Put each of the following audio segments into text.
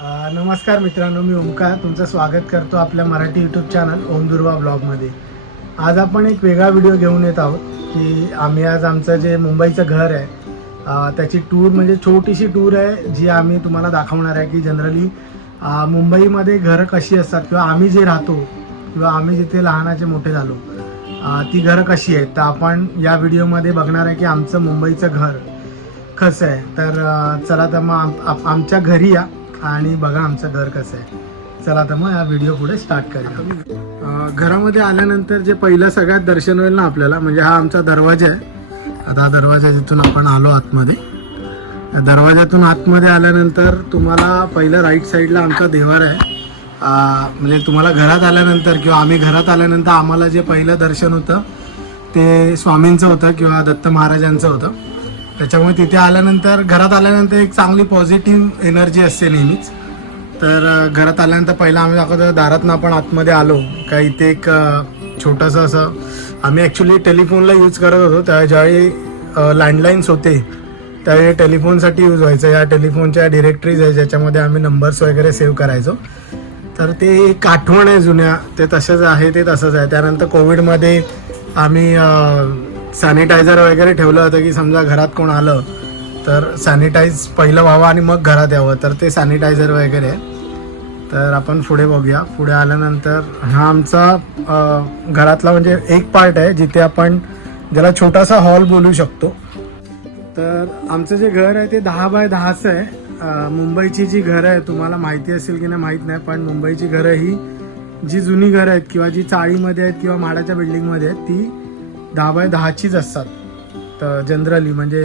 नमस्कार मित्रांनो, मी ओमकार तुमचं स्वागत करतो आपल्या मराठी यूट्यूब चॅनल ओम दुर्वा ब्लॉगमध्ये. आज आपण एक वेगळा व्हिडिओ घेऊन येत आहोत की आम्ही आज आमचं जे मुंबईचं घर आहे त्याची टूर म्हणजे छोटीशी टूर आहे जी आम्ही तुम्हाला दाखवणार आहे की जनरली मुंबईमध्ये घरं कशी असतात किंवा आम्ही जे राहतो किंवा आम्ही जिथे लहानाचे मोठे झालो ती घरं कशी आहेत. तर आपण या व्हिडिओमध्ये बघणार आहे की आमचं मुंबईचं घर कसं आहे. तर चला तर मग आमच्या घरी या आणि बघा आमचं घर कसं आहे. चला तर मग या व्हिडिओ पुढे स्टार्ट करूया. घरामध्ये आल्यानंतर जे पहिलं सगळ्यात दर्शन होईल ना आपल्याला, म्हणजे हा आमचा दरवाजा आहे. आता हा दरवाजा जिथून आपण आलो आतमध्ये, दरवाजातून आतमध्ये आल्यानंतर तुम्हाला पहिलं राईट साईडला आमचा देवार आहे. म्हणजे तुम्हाला घरात आल्यानंतर किंवा आम्ही घरात आल्यानंतर आम्हाला जे पहिलं दर्शन होतं ते स्वामींचं होतं किंवा दत्त महाराजांचं होतं. त्याच्यामुळे तिथे आल्यानंतर घरात आल्यानंतर एक चांगली पॉझिटिव्ह एनर्जी असते नेहमीच. तर घरात आल्यानंतर पहिला आम्ही दाखवतो दारातनं आपण आतमध्ये आलो का इथे एक छोटंसं असं आम्ही ॲक्च्युली टेलिफोनला यूज करत होतो. त्या ज्यावेळी लँडलाईन्स होते त्यावेळी टेलिफोनसाठी यूज व्हायचं. या टेलिफोनच्या डिरेक्टरीज आहे ज्याच्यामध्ये आम्ही नंबर्स वगैरे सेव्ह करायचो. तर ते एक आठवण आहे जुन्या, ते तसंच आहे, ते तसंच आहे. त्यानंतर कोविडमध्ये आम्ही सॅनिटायझर वगैरे ठेवलं होतं की समजा घरात कोण आलं तर सॅनिटाईज पहिलं व्हावं आणि मग घरात यावं, तर ते सॅनिटायझर वगैरे आहे. तर आपण पुढे बघूया. पुढे आल्यानंतर हा आमचा घरातला म्हणजे एक पार्ट आहे जिथे आपण ज्याला छोटासा हॉल बोलू शकतो. तर आमचं जे घर आहे ते 10 बाय 10चं आहे. मुंबईची जी घरं आहे तुम्हाला माहिती असेल की नाही माहीत नाही, पण मुंबईची घरं ही जी जुनी घरं आहेत किंवा जी चाळीमध्ये आहेत किंवा माडाच्या बिल्डिंगमध्ये आहेत ती 10 बाय 10चीच असतात. तर जनरली म्हणजे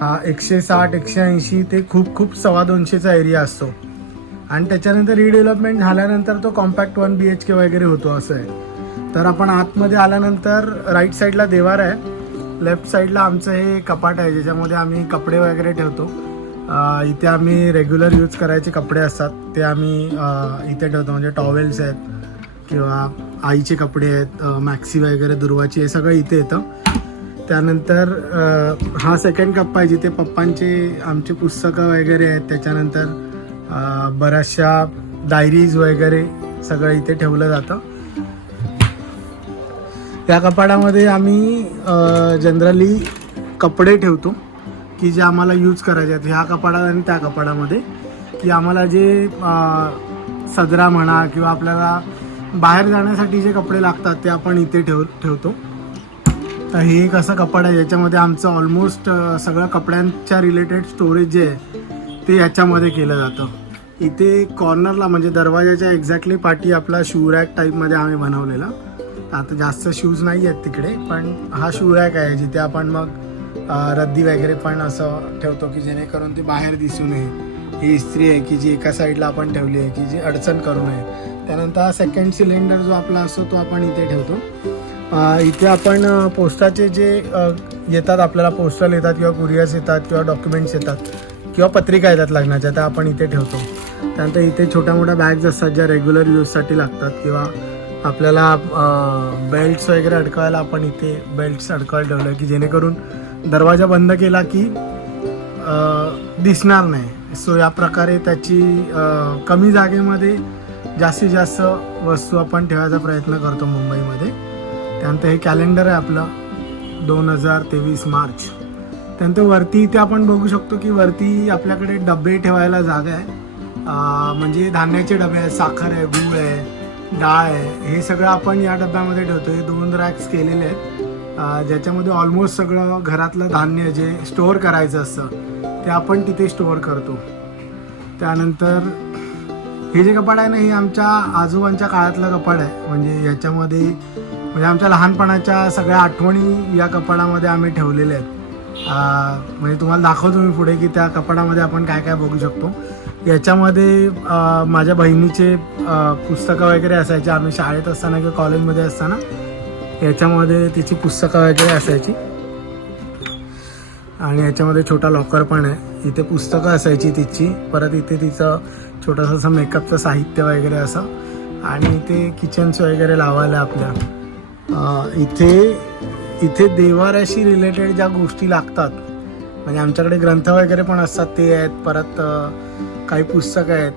हा 160, 180 ते खूप 250चा एरिया असतो. आणि त्याच्यानंतर रिडेव्हलपमेंट झाल्यानंतर तो कॉम्पॅक्ट 1 BHK वगैरे होतो असं आहे. तर आपण आतमध्ये आल्यानंतर राईट साईडला देवार आहे, लेफ्ट साईडला आमचं हे कपाट आहे ज्याच्यामध्ये आम्ही कपडे वगैरे ठेवतो. इथे आम्ही रेग्युलर यूज करायचे कपडे असतात ते आम्ही इथे ठेवतो. म्हणजे टॉवेल्स आहेत किंवा आईचे कपडे आहेत, मॅक्सी वगैरे दुर्वाची, हे सगळं इथे येतं. त्यानंतर हा सेकंड कप्पा आहे जिथे पप्पांचे आमचे पुस्तकं वगैरे आहेत. त्याच्यानंतर बऱ्याचशा डायरीज वगैरे सगळं इथे ठेवलं जातं. त्या कपाडामध्ये आम्ही जनरली कपडे ठेवतो की जे आम्हाला यूज करायचे आहेत ह्या कपाडात आणि त्या कपाडामध्ये, की आम्हाला जे सदरा म्हणा किंवा आपल्याला बाहेर जाण्यासाठी जे कपडे लागतात ते आपण इथे ठेवतो. तर हे एक असं कपाड आहे ज्याच्यामध्ये आमचं ऑलमोस्ट सगळं कपड्यांच्या रिलेटेड स्टोरेज जे आहे ते याच्यामध्ये केलं जातं. इथे कॉर्नरला म्हणजे दरवाजाच्या एक्झॅक्टली पाठी आपला शू रॅक टाईपमध्ये आम्ही बनवलेला. आता जास्त शूज नाही आहेत तिकडे, पण हा शू रॅक आहे जिथे आपण मग रद्दी वगैरे पण असं ठेवतो की जेणेकरून ती बाहेर दिसू नये. ही इस्त्री आहे की जी एका साईडला आपण ठेवली आहे की जी अडचण करू नये. त्यानंतर हा सेकंड सिलेंडर जो आपला असतो तो आपण इथे ठेवतो. इथे आपण पोस्टाचे जे येतात आपल्याला पोस्टल येतात किंवा कुरिअर्स येतात किंवा डॉक्युमेंट्स येतात किंवा पत्रिका येतात लग्नाच्या, त्या आपण इथे ठेवतो. त्यानंतर इथे छोट्या मोठ्या बॅग्स असतात ज्या रेग्युलर यूजसाठी लागतात किंवा आपल्याला बेल्ट्स वगैरे अडकवायला आपण इथे बेल्ट्स अडकवायला ठेवलं की जेणेकरून दरवाजा बंद केला की दिसणार नाही. सो या प्रकारे त्याची कमी जागेमध्ये जास्तीत जास्त वस्तू आपण ठेवायचा प्रयत्न करतो मुंबईमध्ये. त्यानंतर हे कॅलेंडर आहे आपलं 2023 मार्च. त्यानंतर वरती इथे आपण बघू शकतो की वरती आपल्याकडे डबे ठेवायला जागा आहे. म्हणजे धान्याचे डबे आहेत, साखर आहे, गूळ आहे, डाळ आहे, हे सगळं आपण या डब्यामध्ये ठेवतो. हे 2 रॅक्स केलेले आहेत ज्याच्यामध्ये ऑलमोस्ट सगळं घरातलं धान्य जे स्टोअर करायचं असतं ते आपण तिथे स्टोअर करतो. त्यानंतर हे जे कपाट आहे ना हे आमच्या आजोबांच्या काळातलं कपाट आहे. म्हणजे याच्यामध्ये म्हणजे आमच्या लहानपणाच्या सगळ्या आठवणी या कपाडामध्ये आम्ही ठेवलेल्या आहेत. म्हणजे तुम्हाला दाखवतो मी पुढे की त्या कपाडामध्ये आपण काय काय बघू शकतो. याच्यामध्ये माझ्या बहिणीचे पुस्तकं वगैरे असायचे. आम्ही शाळेत असताना किंवा कॉलेजमध्ये असताना याच्यामध्ये तिची पुस्तकं वगैरे असायची. आणि याच्यामध्ये छोटा लॉकर पण आहे. इथे पुस्तकं असायची तिची. परत इथे तिचं छोटंसं असं मेकअपचं साहित्य वगैरे असं. आणि इथे किचन्स वगैरे लावायला आपल्या इथे देवाऱ्याशी रिलेटेड ज्या गोष्टी लागतात म्हणजे आमच्याकडे ग्रंथ वगैरे पण असतात ते आहेत. परत काही पुस्तकं आहेत,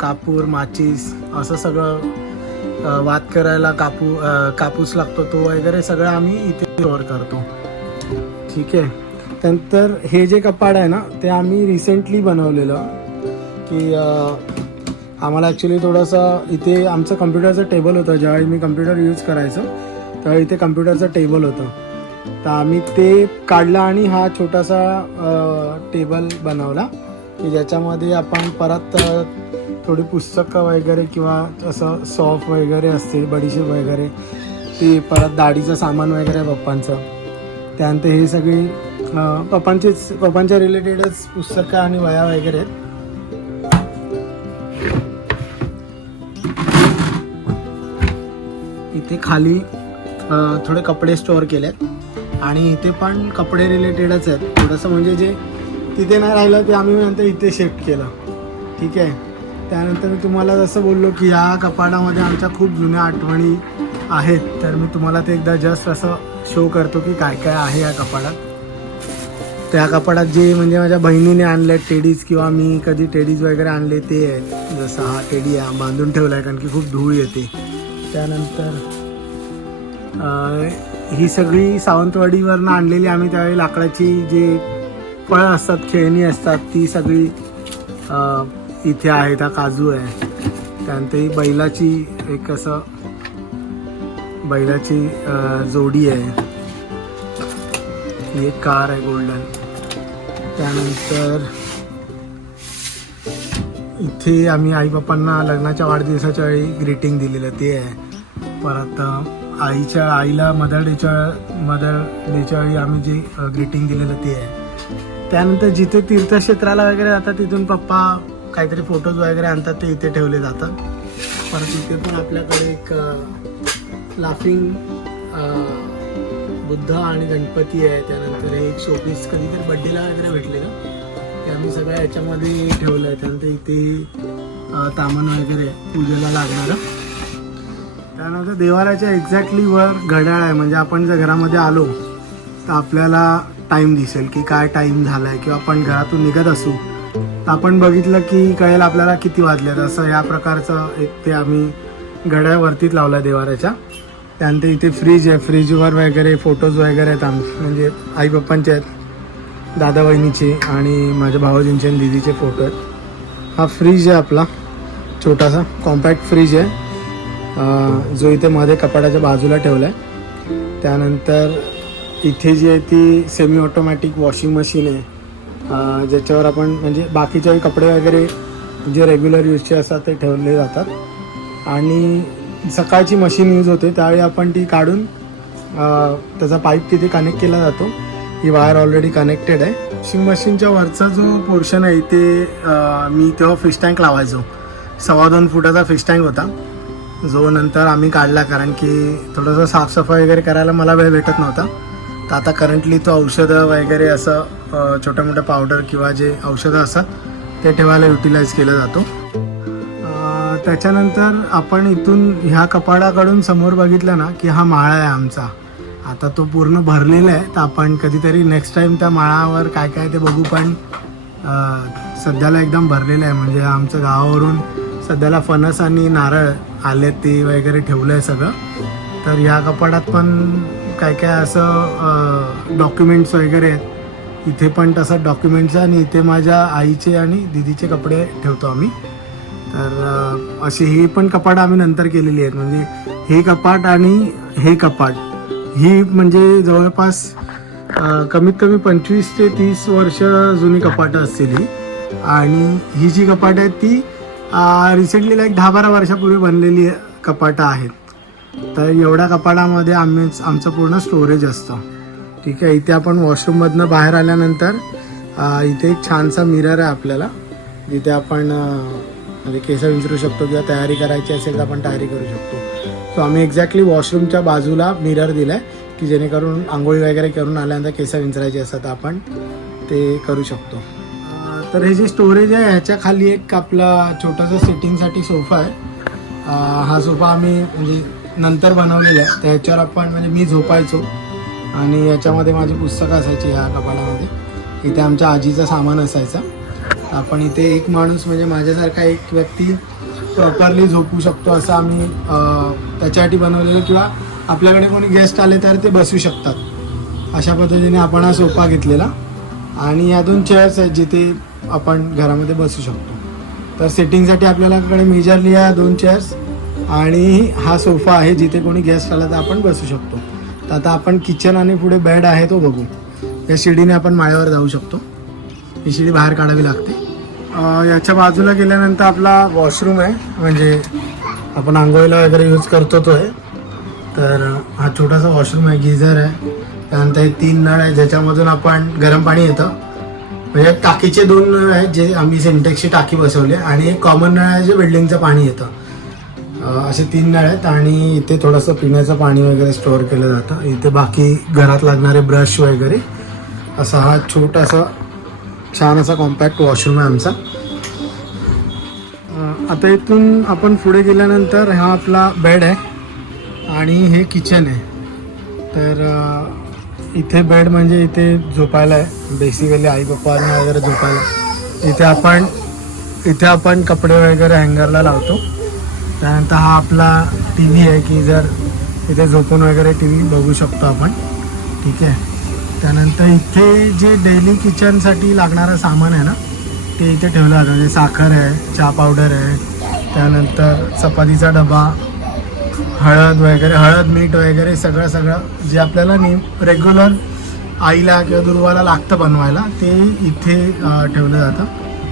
कापूर, माचीस असं सगळं, वात करायला कापूस लागतो तो वगैरे सगळं आम्ही इथे स्टोअर करतो. ठीक आहे. त्यानंतर हे जे कपाट आहे ना ते आम्ही रिसेंटली बनवलेलं, की आम्हाला ॲक्च्युली थोडंसं इथे आमचं कम्प्युटरचं टेबल होतं. ज्यावेळी मी कम्प्युटर यूज करायचो त्यावेळी इथे कम्प्युटरचं टेबल होतं, तर आम्ही ते काढलं आणि हा छोटासा टेबल बनवला की ज्याच्यामध्ये आपण परत थोडी पुस्तकं वगैरे किंवा असं सॉफ वगैरे असते, बडीशेप वगैरे, ते परत दाढीचं सामान वगैरे पप्पांचं. त्यानंतर हे सगळी पप्पांच्या रिलेटेडच पुस्तकं आणि वह्या वगैरे आहेत. इथे खाली थोडे कपडे स्टोअर केलेत आणि इथे पण कपडे रिलेटेडच आहेत थोडंसं, म्हणजे जे तिथे नाही राहिलं ते आम्ही नंतर इथे शिफ्ट केलं. ठीक आहे. त्यानंतर मी तुम्हाला जसं बोललो की या कपाटामध्ये आमच्या खूप जुन्या आठवणी आहेत, तर मी तुम्हाला ते एकदा जस्ट असं शो करतो की काय काय आहे या कपाटात. त्या कपाटात जे म्हणजे माझ्या बहिणीने आणले टेडीज किंवा मी कधी टेडीज वगैरे आणले ते आहेत. जसं हा टेडी बांधून ठेवला आहे कारण की खूप धूळ येते. त्यानंतर ही सगळी सावंतवाडीवरनं आणलेली आम्ही त्यावेळी लाकडाची जे फळं असतात, खेळणी असतात, ती सगळी इथे आहेत. हा काजू आहे. त्यानंतर ही बैलाची जोडी आहे. ही एक कार आहे गोल्डन. त्यानंतर इथे आम्ही आई बाप्पांना लग्नाच्या वाढदिवसाच्या वेळी ग्रीटिंग दिलेलं ते आहे. परत आईला मदर डेच्या वेळी आम्ही जे ग्रीटिंग दिलेलं ते आहे. त्यानंतर जिथे तीर्थक्षेत्राला वगैरे जातात तिथून पप्पा काहीतरी फोटोज वगैरे आणतात, ते इथे ठेवले जातात. परत इथे पण आपल्याकडे एक लाफिंग बुद्ध आणि गणपती आहे. त्यानंतर एक शोपीस कधीतरी बड्डेला वगैरे भेटलेलं, ते आम्ही सगळ्या याच्यामध्ये ठेवलं आहे. त्यानंतर इथे तामण वगैरे पूजेला लागणारं. त्यानंतर देवालयाच्या एक्झॅक्टली वर घड्याळ आहे, म्हणजे आपण जर घरामध्ये आलो तर आपल्याला टाईम दिसेल की काय टाईम झाला आहे, किंवा आपण घरातून निघत असू तर आपण बघितलं की कळेल आपल्याला किती वाजलेत. असं या प्रकारचं एक ते आम्ही घड्याळवरतीच लावलं आहे देवालयाच्या. त्यानंतर इथे फ्रीज आहे. फ्रीजवर वगैरे फोटोज वगैरे आहेत म्हणजे आई पप्पांचे आहेत, दादा बहिणीचे आणि माझ्या भावाजींचे आणि दीदीचे फोटो आहेत. हा फ्रीज आहे आपला छोटासा कॉम्पॅक्ट फ्रीज आहे, जो इथे मध्ये कपाटाच्या बाजूला ठेवला आहे. त्यानंतर इथे जी आहे ती सेमी ऑटोमॅटिक वॉशिंग मशीन आहे, ज्याच्यावर आपण म्हणजे बाकीचे कपडे वगैरे जे रेग्युलर यूजचे असतात ते ठेवले जातात. आणि सकाळची मशीन यूज होते त्यावेळी आपण ती काढून त्याचा पाईप तिथे कनेक्ट केला जातो. ही वायर ऑलरेडी कनेक्टेड आहे. वॉशिंग मशीनच्या वरचा जो पोर्शन आहे ते मी तेव्हा फिश टँक लावायचो. 2.25 फुटाचा फिश टँक होता, जो नंतर आम्ही काढला कारण की थोडंसं साफसफाई वगैरे करायला मला वेळ भेटत नव्हता. तर आता करंटली तो औषधं वगैरे असं छोट्या मोठ्या पावडर किंवा जे औषधं असतात ते ठेवायला युटिलाइज केलं जातो. त्याच्यानंतर आपण इथून ह्या कपाडाकडून समोर बघितलं ना की हा माळा आहे आमचा. आता तो पूर्ण भरलेला आहे, तर आपण कधीतरी नेक्स्ट टाईम त्या माळावर काय काय ते बघू. पण सध्याला एकदम भरलेलं आहे, म्हणजे आमचं गावावरून सध्याला फणस आणि नारळ आले ते वगैरे ठेवलं आहे सगळं. तर ह्या कपाडात पण काय काय असं डॉक्युमेंट्स वगैरे आहेत. इथे पण तसं डॉक्युमेंट्स, आणि इथे माझ्या आईचे आणि दीदीचे कपडे ठेवतो आम्ही. तर अशी ही पण कपाट आम्ही नंतर केलेली आहेत. म्हणजे हे कपाट आणि हे कपाट ही म्हणजे जवळपास कमीत कमी 25 ते 30 वर्ष जुनी कपाटं असतील ही. आणि ही जी कपाट आहेत ती रिसेंटली लाईक 10-12 वर्षापूर्वी बनलेली कपाटं आहेत. तर एवढ्या कपाटामध्ये आमचं पूर्ण स्टोरेज असतं. ठीक आहे. इथे आपण वॉशरूममधनं बाहेर आल्यानंतर इथे एक छानसा मिरर आहे आपल्याला, जिथे आपण म्हणजे केस विंचरू शकतो किंवा तयारी करायची असेल तर आपण तयारी करू शकतो. सो आम्ही एक्झॅक्टली वॉशरूमच्या बाजूला मिरर दिला आहे की जेणेकरून आंघोळी वगैरे करून आल्यानंतर केस विंचरायची असतात तर आपण ते करू शकतो. तर हे जे स्टोरेज आहे ह्याच्या खाली एक आपला छोटासा सिटिंगसाठी सोफा आहे. हा सोफा आम्ही म्हणजे नंतर बनवलेला आहे. तर ह्याच्यावर आपण म्हणजे मी झोपायचो आणि याच्यामध्ये माझी पुस्तकं असायची ह्या कपाटामध्ये. इथे आमच्या आजीचं सामान असायचं. आपण इथे एक माणूस म्हणजे माझ्यासारखा एक व्यक्ती प्रॉपरली झोपू शकतो असं आम्ही त्याच्यासाठी बनवलेलं, किंवा आपल्याकडे कोणी गेस्ट आले तर ते बसू शकतात अशा पद्धतीने आपण हा सोफा घेतलेला. आणि या 2 चेअर्स आहेत जिथे आपण घरामध्ये बसू शकतो. तर सिटिंगसाठी आपल्याकडे मेजरली या 2 चेअर्स आणि हा सोफा आहे जिथे कोणी गेस्ट आला तर आपण बसू शकतो. तर आता आपण किचन आणि पुढे बेड आहे तो बघू. या शिडीने आपण माळ्यावर जाऊ शकतो. ही शिडी बाहेर काढावी लागते. याच्या बाजूला गेल्यानंतर आपला वॉशरूम आहे, म्हणजे आपण आंघोळीला वगैरे यूज करतो तो आहे. तर हा छोटासा वॉशरूम आहे, गिझर आहे, त्यानंतर हे 3 नळ आहे ज्याच्यामधून आपण गरम पाणी येतं. म्हणजे टाकीचे 2 नळ आहेत जे आम्ही सिंटेक्सची टाकी बसवली, आणि एक कॉमन नळ आहे जे बिल्डिंगचं पाणी येतं. असे 3 नळ आहेत. आणि इथे थोडंसं पिण्याचं पाणी वगैरे स्टोअर केलं जातं. इथे बाकी घरात लागणारे ब्रश वगैरे. असा हा छोटासा छान असा कॉम्पॅक्ट वॉशरूम आहे आमचा. आता इथून आपण पुढे गेल्यानंतर हा आपला बेड आहे आणि हे किचन आहे. तर इथे बेड म्हणजे इथे झोपायला आहे, बेसिकली आई पप्पांना वगैरे झोपायला. इथे आपण कपडे वगैरे हँगरला लावतो. त्यानंतर हा आपला टी व्ही आहे की जर इथे झोपून वगैरे टी व्ही बघू शकतो आपण. ठीक आहे. त्यानंतर इथे जे डेली किचनसाठी लागणारं सामान आहे ना ते इथे ठेवलं जातं. म्हणजे साखर आहे, चहा पावडर आहे, त्यानंतर चपातीचा डबा, हळद मीठ वगैरे सगळं जे आपल्याला रेग्युलर आईला किंवा दुर्वाला लागतं बनवायला ते इथे ठेवलं जातं.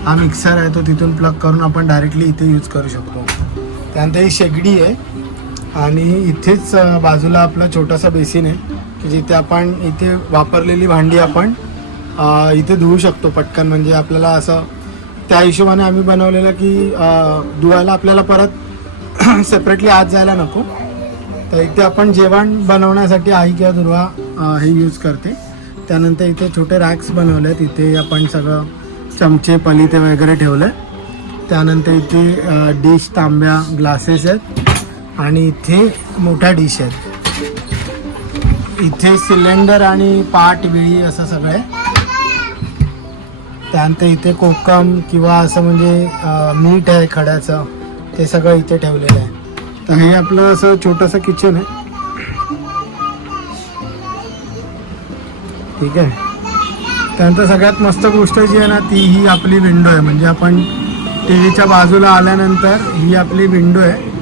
हा मिक्सर आहे, तो तिथून प्लग करून आपण डायरेक्टली इथे यूज करू शकतो. त्यानंतर ही शेगडी आहे आणि इथेच बाजूला आपला छोटासा बेसिन आहे की जिथे आपण इथे वापरलेली भांडी आपण इथे धुवू शकतो पटकन. म्हणजे आपल्याला असं त्या हिशोबाने आम्ही बनवलेलं की धुवायला आपल्याला परत सेपरेटली आत जायला नको. तर इथे आपण जेवण बनवण्यासाठी आई किंवा दुर्वा हे यूज करते. त्यानंतर इथे छोटे रॅक्स बनवले आहेत, इथे आपण सगळं चमचे पलिते वगैरे ठेवले. त्यानंतर इथे डिश, तांब्या, ग्लासेस आहेत आणि इथे मोठ्या डिश आहेत. इथे सिलेंडर आणि पाट, विळी असं सगळं आहे. त्यानंतर इथे कोकम किंवा असं म्हणजे मीठ आहे खड्याचं, ते सगळं इथे ठेवलेलं आहे. तर हे आपलं असं छोटंसं किचन आहे. ठीक आहे. त्यानंतर सगळ्यात मस्त गोष्ट जी आहे ना ती ही आपली विंडो आहे. म्हणजे आपण टी व्हीच्या बाजूला आल्यानंतर ही आपली विंडो आहे.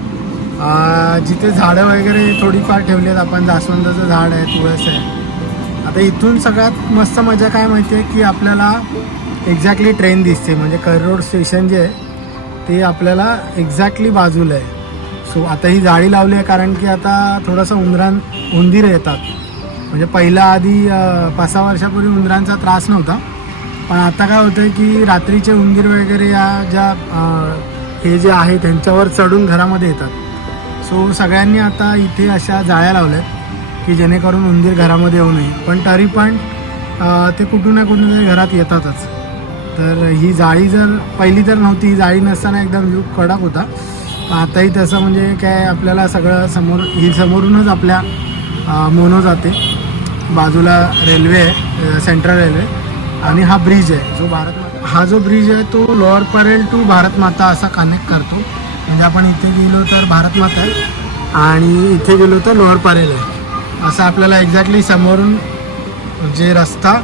जिथे झाडं वगैरे थोडीफार ठेवली आहेत आपण, जास्वंदाचं झाड आहे, तुळस आहे. आता इथून सगळ्यात मस्त मजा काय माहिती आहे की आपल्याला एक्झॅक्टली ट्रेन दिसते. म्हणजे करोड स्टेशन जे आहे ते आपल्याला एक्झॅक्टली बाजूला आहे. सो आता ही जाळी लावली आहे कारण की आता थोडंसं उंदीर येतात. म्हणजे पहिला आधी 5-6 वर्षापूर्वी उंदरांचा त्रास नव्हता, पण आता काय होतं की रात्रीचे उंदीर वगैरे या ज्या हे जे आहे त्यांच्यावर चढून घरामध्ये येतात. सो सगळ्यांनी आता इथे अशा जाळ्या लावल्यात की जेणेकरून उंदीर घरामध्ये येऊ नये. पण तरी पण ते कुठून ना कुठून तरी घरात येतातच. तर ही जाळी जर पहिली तर नव्हती, ही जाळी नसताना एकदम व्ह्यू कडक होता. आताही तसं म्हणजे काय आपल्याला सगळं समोरूनच आपल्या मोनो जाते. बाजूला रेल्वे आहे, सेंट्रल रेल्वे, आणि हा ब्रिज आहे जो हा जो ब्रिज आहे तो लोअर परेल टू भारत माता असा कनेक्ट करतो. म्हणजे आपण इथे गेलो तर भारत माता आहे आणि इथे गेलो तर लोअर परेल आहे. असं आपल्याला एक्झॅक्टली समोरून जे रस्ता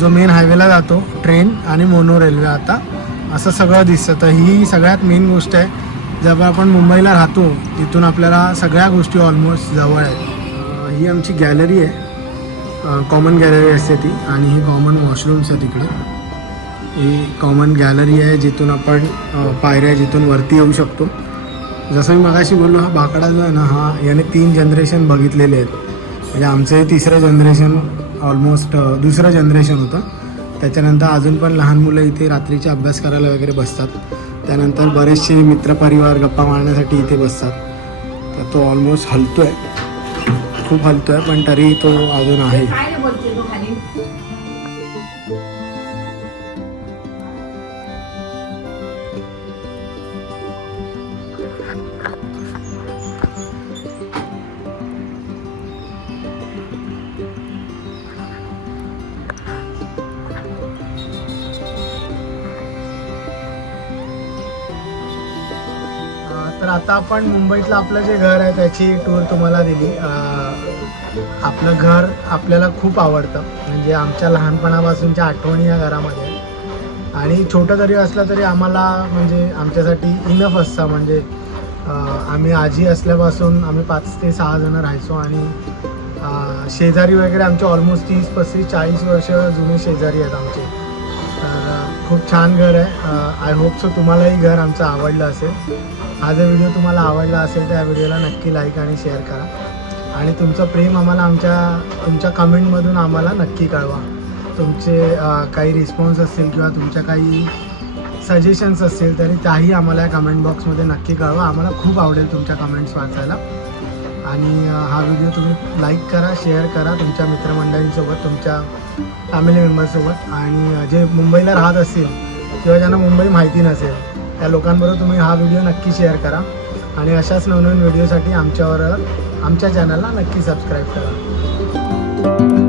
जो मेन हायवेला जातो, ट्रेन आणि मोनो रेल्वे, आता असं सगळं दिसतं. तर ही सगळ्यात मेन गोष्ट आहे. जेव्हा आपण मुंबईला राहतो तिथून आपल्याला सगळ्या गोष्टी ऑलमोस्ट जवळ आहेत. ही आमची गॅलरी आहे, कॉमन गॅलरी असते ती, आणि ही कॉमन वॉशरूम्स आहे तिकडे. ही कॉमन गॅलरी आहे जिथून आपण पायऱ्या जिथून वरती येऊ शकतो. जसं मी मगाशी बोललो, हा बाकडा जो आहे ना, हा याने 3 जनरेशन बघितलेले आहेत. म्हणजे आमचं हे 3रं जनरेशन, ऑलमोस्ट 2रं जनरेशन होतं. त्याच्यानंतर अजून पण लहान मुलं इथे रात्रीचे अभ्यास करायला वगैरे बसतात. त्यानंतर बरेचसे मित्रपरिवार गप्पा मारण्यासाठी इथे बसतात. तर तो ऑलमोस्ट हलतो आहे, खूप हलतो आहे, पण तरी तो अजून आहे. तर आता आपण मुंबईतलं आपलं जे घर आहे त्याची टूर तुम्हाला दिली. आपलं घर आपल्याला खूप आवडतं, म्हणजे आमच्या लहानपणापासूनच्या आठवणी या घरामध्ये आहेत. आणि छोटं जरी असलं तरी आम्हाला म्हणजे आमच्यासाठी इनफ असतं. म्हणजे आम्ही आजी असल्यापासून आम्ही 5 ते 6 जण राहायचो आणि शेजारी वगैरे आमचे ऑलमोस्ट 30, 35, 40 वर्ष जुने शेजारी आहेत आमचे. तर खूप छान घर आहे. आय होप सो तुम्हालाही घर आमचं आवडलं असेल. हा जर व्हिडिओ तुम्हाला आवडला असेल तर या व्हिडिओला नक्की लाईक आणि शेअर करा. आणि तुमचं प्रेम आम्हाला तुमच्या कमेंटमधून आम्हाला नक्की कळवा. तुमचे काही रिस्पॉन्स असतील किंवा तुमच्या काही सजेशन्स असतील तरी त्याही आम्हाला या कमेंट बॉक्समध्ये नक्की कळवा. आम्हाला खूप आवडेल तुमच्या कमेंट्स वाचायला. आणि हा व्हिडिओ तुम्ही लाईक करा, शेअर करा तुमच्या मित्रमंडळींसोबत, तुमच्या फॅमिली मेंबर्ससोबत. आणि जे मुंबईला राहत असतील किंवा ज्यांना मुंबई माहिती नसेल त्या लोकांबरोबर तुम्ही हा व्हिडिओ नक्की शेअर करा. आणि अशाच नवनवीन व्हिडिओसाठी आमच्या चॅनलला नक्की सबस्क्राईब करा.